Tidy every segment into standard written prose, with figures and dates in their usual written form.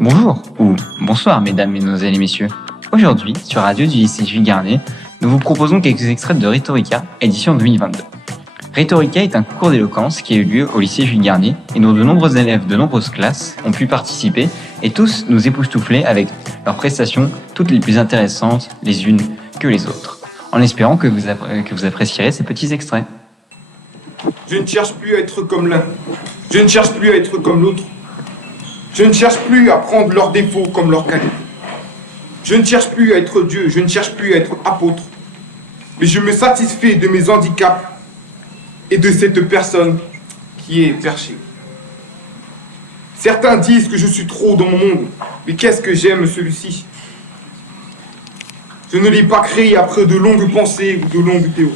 Bonjour ou bonsoir mesdames, mesdemoiselles et messieurs. Aujourd'hui, sur Radio du lycée Jules Garnier, nous vous proposons quelques extraits de Rhétorica, édition 2022. Rhétorica est un concours d'éloquence qui a eu lieu au lycée Jules Garnier et dont de nombreux élèves de nombreuses classes ont pu participer et tous nous époustoufler avec leurs prestations toutes les plus intéressantes les unes que les autres, en espérant que vous apprécierez ces petits extraits. Je ne cherche plus à être comme l'un, je ne cherche plus à être comme l'autre. Je ne cherche plus à prendre leurs défauts comme leurs qualités. Je ne cherche plus à être Dieu, je ne cherche plus à être apôtre. Mais je me satisfais de mes handicaps et de cette personne qui est perchée. Certains disent que je suis trop dans mon monde, mais qu'est-ce que j'aime celui-ci? Je ne l'ai pas créé après de longues pensées ou de longues théories.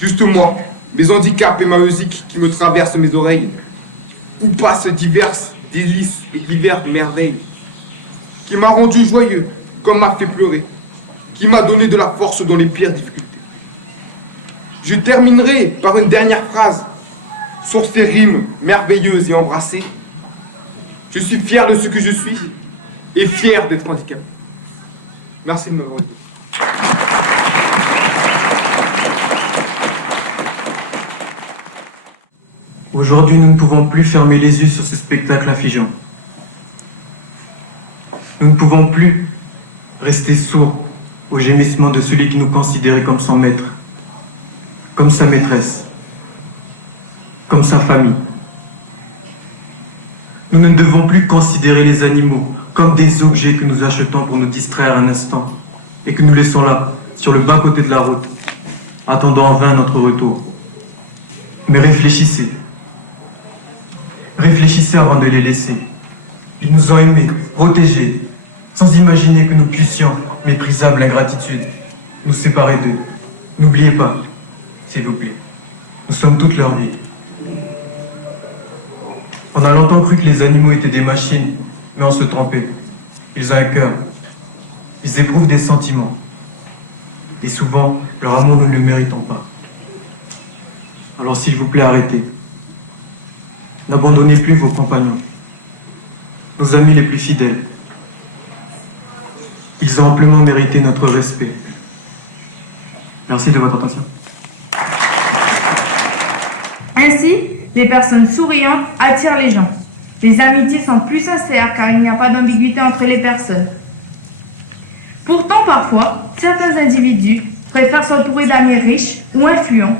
Juste moi, mes handicaps et ma musique qui me traversent mes oreilles, où passent diverses délices et diverses merveilles, qui m'a rendu joyeux comme m'a fait pleurer, qui m'a donné de la force dans les pires difficultés. Je terminerai par une dernière phrase sur ces rimes merveilleuses et embrassées. Je suis fier de ce que je suis et fier d'être handicapé. Merci de m'avoir écouté. Aujourd'hui, nous ne pouvons plus fermer les yeux sur ce spectacle affligeant. Nous ne pouvons plus rester sourds au gémissement de celui qui nous considérait comme son maître, comme sa maîtresse, comme sa famille. Nous ne devons plus considérer les animaux comme des objets que nous achetons pour nous distraire un instant et que nous laissons là, sur le bas-côté de la route, attendant en vain notre retour. Mais réfléchissez. Réfléchissez avant de les laisser. Ils nous ont aimés, protégés, sans imaginer que nous puissions, méprisable ingratitude, nous séparer d'eux. N'oubliez pas, s'il vous plaît, nous sommes toute leur vie. On a longtemps cru que les animaux étaient des machines, mais on se trompait. Ils ont un cœur. Ils éprouvent des sentiments. Et souvent, leur amour, nous ne le méritons pas. Alors s'il vous plaît, arrêtez. N'abandonnez plus vos compagnons, nos amis les plus fidèles. Ils ont amplement mérité notre respect. Merci de votre attention. Ainsi, les personnes souriantes attirent les gens. Les amitiés sont plus sincères car il n'y a pas d'ambiguïté entre les personnes. Pourtant, parfois, certains individus préfèrent s'entourer d'amis riches ou influents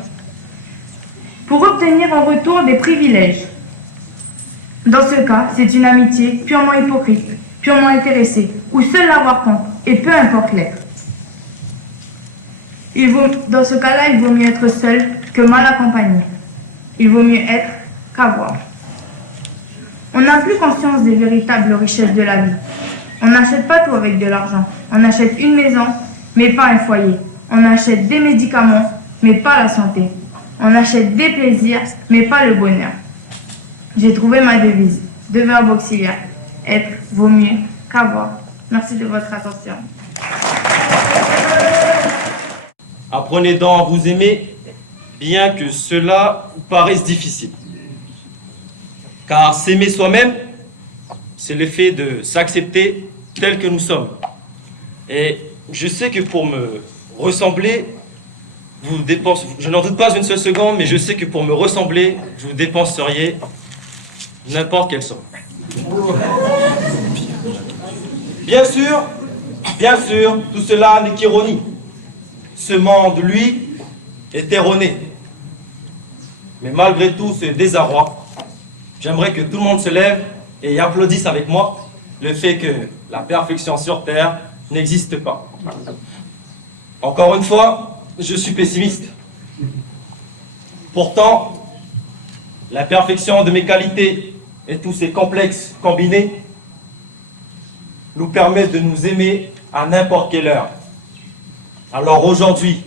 pour obtenir en retour des privilèges. Dans ce cas, c'est une amitié purement hypocrite, purement intéressée, où seul l'avoir compte, et peu importe l'être. Dans ce cas-là, il vaut mieux être seul que mal accompagné. Il vaut mieux être qu'avoir. On n'a plus conscience des véritables richesses de la vie. On n'achète pas tout avec de l'argent. On achète une maison, mais pas un foyer. On achète des médicaments, mais pas la santé. On achète des plaisirs, mais pas le bonheur. J'ai trouvé ma devise. Deux verbes auxiliaires. Être vaut mieux qu'avoir. Merci de votre attention. Apprenez donc à vous aimer, bien que cela vous paraisse difficile. Car s'aimer soi-même, c'est le fait de s'accepter tel que nous sommes. Et je sais que pour me ressembler, je n'en doute pas une seule seconde, mais je sais que pour me ressembler, vous dépenseriez n'importe quelle somme. Bien sûr, tout cela n'est qu'ironie. Ce monde, lui, est erroné. Mais malgré tout ce désarroi, j'aimerais que tout le monde se lève et applaudisse avec moi le fait que la perfection sur Terre n'existe pas. Encore une fois, je suis pessimiste. Pourtant, la perfection de mes qualités et tous ces complexes combinés nous permettent de nous aimer à n'importe quelle heure. Alors aujourd'hui,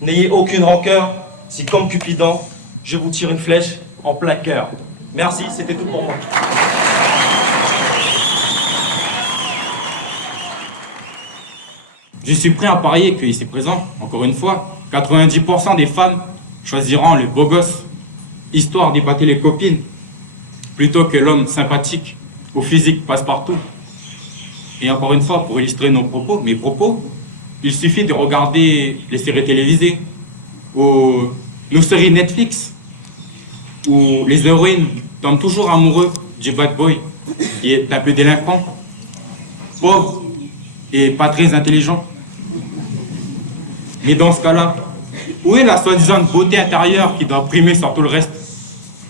n'ayez aucune rancœur si, comme Cupidon, je vous tire une flèche en plein cœur. Merci, c'était tout pour moi. Je suis prêt à parier que ici présent, encore une fois, 90% des femmes choisiront le beau gosse, histoire d'épater les copines, plutôt que l'homme sympathique au physique passe-partout. Et encore une fois, pour illustrer mes propos, il suffit de regarder les séries télévisées, ou nos séries Netflix, où les héroïnes tombent toujours amoureux du bad boy, qui est un peu délinquant, pauvre et pas très intelligent. Mais dans ce cas-là, où est la soi-disant beauté intérieure qui doit primer sur tout le reste?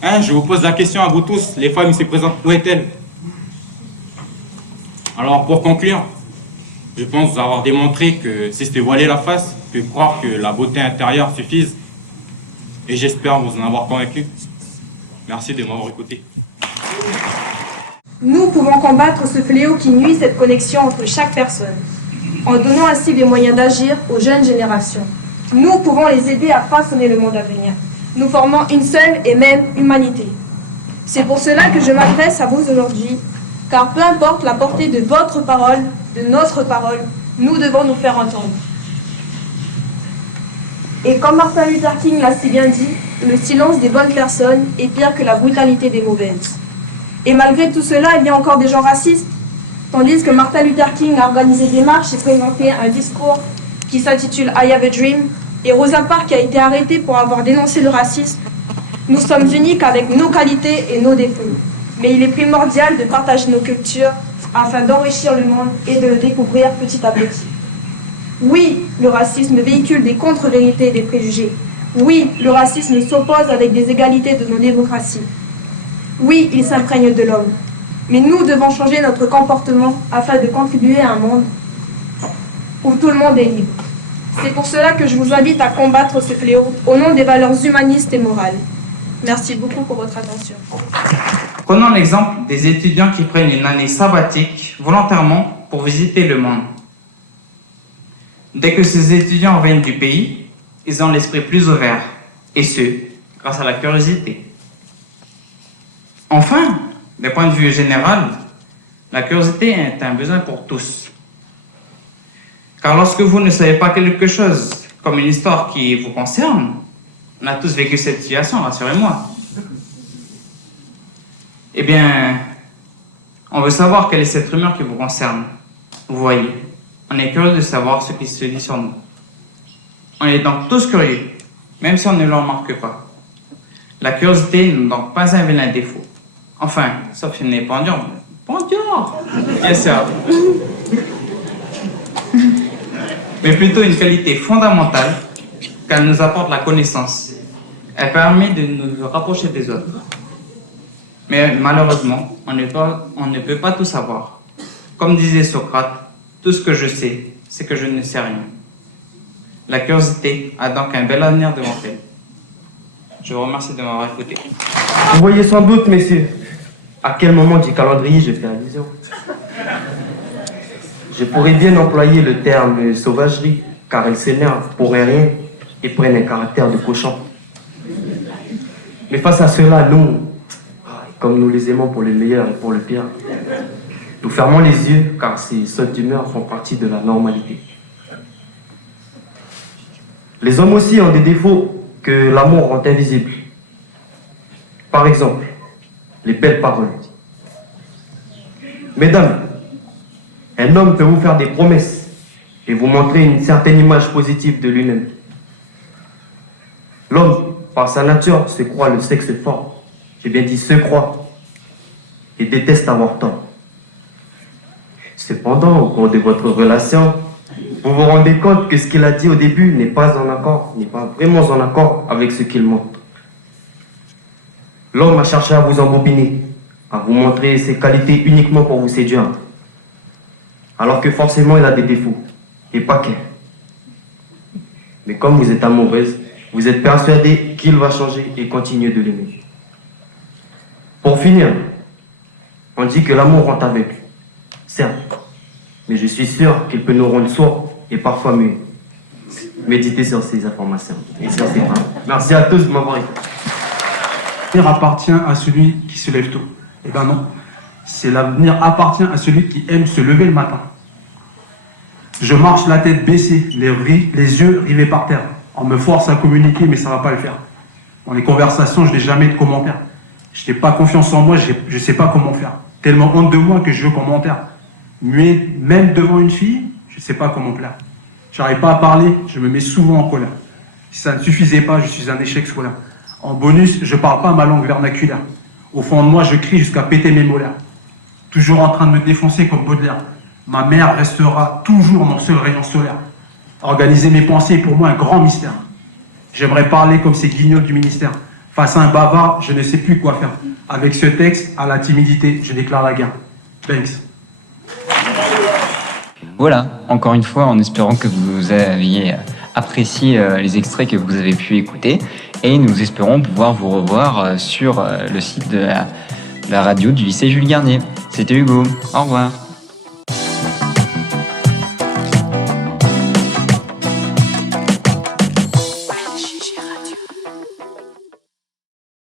Je vous pose la question à vous tous, les femmes ici présentes, où est-elle? Alors pour conclure, je pense vous avoir démontré que si c'était voiler la face, que croire que la beauté intérieure suffise. Et j'espère vous en avoir convaincu. Merci de m'avoir écouté. Nous pouvons combattre ce fléau qui nuit cette connexion entre chaque personne, en donnant ainsi des moyens d'agir aux jeunes générations. Nous pouvons les aider à façonner le monde à venir. Nous formons une seule et même humanité. C'est pour cela que je m'adresse à vous aujourd'hui, car peu importe la portée de votre parole, de notre parole, nous devons nous faire entendre. Et comme Martin Luther King l'a si bien dit, le silence des bonnes personnes est pire que la brutalité des mauvaises. Et malgré tout cela, il y a encore des gens racistes, tandis que Martin Luther King a organisé des marches et présenté un discours qui s'intitule I Have a Dream, et Rosa Parks a été arrêtée pour avoir dénoncé le racisme. Nous sommes uniques avec nos qualités et nos défauts, mais il est primordial de partager nos cultures afin d'enrichir le monde et de le découvrir petit à petit. Oui, le racisme véhicule des contre-vérités et des préjugés. Oui, le racisme s'oppose avec des égalités de nos démocraties. Oui, il s'imprègne de l'homme. Mais nous devons changer notre comportement afin de contribuer à un monde où tout le monde est libre. C'est pour cela que je vous invite à combattre ce fléau au nom des valeurs humanistes et morales. Merci beaucoup pour votre attention. Prenons l'exemple des étudiants qui prennent une année sabbatique volontairement pour visiter le monde. Dès que ces étudiants reviennent du pays, ils ont l'esprit plus ouvert, et ce, grâce à la curiosité. Enfin, d'un point de vue général, la curiosité est un besoin pour tous. Car lorsque vous ne savez pas quelque chose, comme une histoire qui vous concerne, on a tous vécu cette situation, rassurez-moi. Eh bien, on veut savoir quelle est cette rumeur qui vous concerne. Vous voyez, on est curieux de savoir ce qui se dit sur nous. On est donc tous curieux, même si on ne le remarque pas. La curiosité n'est donc pas un vilain défaut. Enfin, sauf si on n'est pas endurant. Bien sûr. Mais plutôt une qualité fondamentale, car elle nous apporte la connaissance. Elle permet de nous rapprocher des autres. Mais malheureusement, on ne peut pas tout savoir. Comme disait Socrate, tout ce que je sais, c'est que je ne sais rien. La curiosité a donc un bel avenir devant elle. Je vous remercie de m'avoir écouté. Vous voyez sans doute, messieurs, à quel moment du calendrier je fais allusion. Je pourrais bien employer le terme sauvagerie, car ils s'énervent pour rien et prennent un caractère de cochon. Mais face à cela, nous, comme nous les aimons pour le meilleur et pour le pire, nous fermons les yeux, car ces sautes d'humeur font partie de la normalité. Les hommes aussi ont des défauts que l'amour rend invisibles. Par exemple, les belles paroles. Mesdames, un homme peut vous faire des promesses et vous montrer une certaine image positive de lui-même. L'homme, par sa nature, se croit le sexe fort. J'ai bien dit se croit et déteste avoir tort. Cependant, au cours de votre relation, vous vous rendez compte que ce qu'il a dit au début n'est pas vraiment en accord avec ce qu'il montre. L'homme a cherché à vous embobiner, à vous montrer ses qualités uniquement pour vous séduire. Alors que forcément il a des défauts, et pas qu'un. Mais comme vous êtes amoureuse, vous êtes persuadé qu'il va changer et continuer de l'aimer. Pour finir, on dit que l'amour rend aveugle. Certes, mais je suis sûr qu'il peut nous rendre sourds et parfois muets. Méditez sur ces informations et sur ces paroles. Merci à tous de m'avoir écouté. L'avenir appartient à celui qui se lève tôt. Eh ben non, c'est l'avenir appartient à celui qui aime se lever le matin. Je marche la tête baissée, les yeux rivés par terre. On me force à communiquer, mais ça ne va pas le faire. Dans les conversations, je n'ai jamais de commentaires. Je n'ai pas confiance en moi, je ne sais pas comment faire. Tellement honte de moi que je veux qu'on m'enterre. Mais même devant une fille, je ne sais pas comment plaire. J'arrive pas à parler, je me mets souvent en colère. Si ça ne suffisait pas, je suis un échec scolaire. En bonus, je parle pas ma langue vernaculaire. Au fond de moi, je crie jusqu'à péter mes molaires. Toujours en train de me défoncer comme Baudelaire. Ma mère restera toujours mon seul rayon solaire. Organiser mes pensées est pour moi un grand mystère. J'aimerais parler comme ces guignols du ministère. Face à un bavard, je ne sais plus quoi faire. Avec ce texte, à la timidité, je déclare la guerre. Thanks. Voilà, encore une fois, en espérant que vous aviez apprécié les extraits que vous avez pu écouter. Et nous espérons pouvoir vous revoir sur le site de la radio du lycée Jules Garnier. C'était Hugo. Au revoir.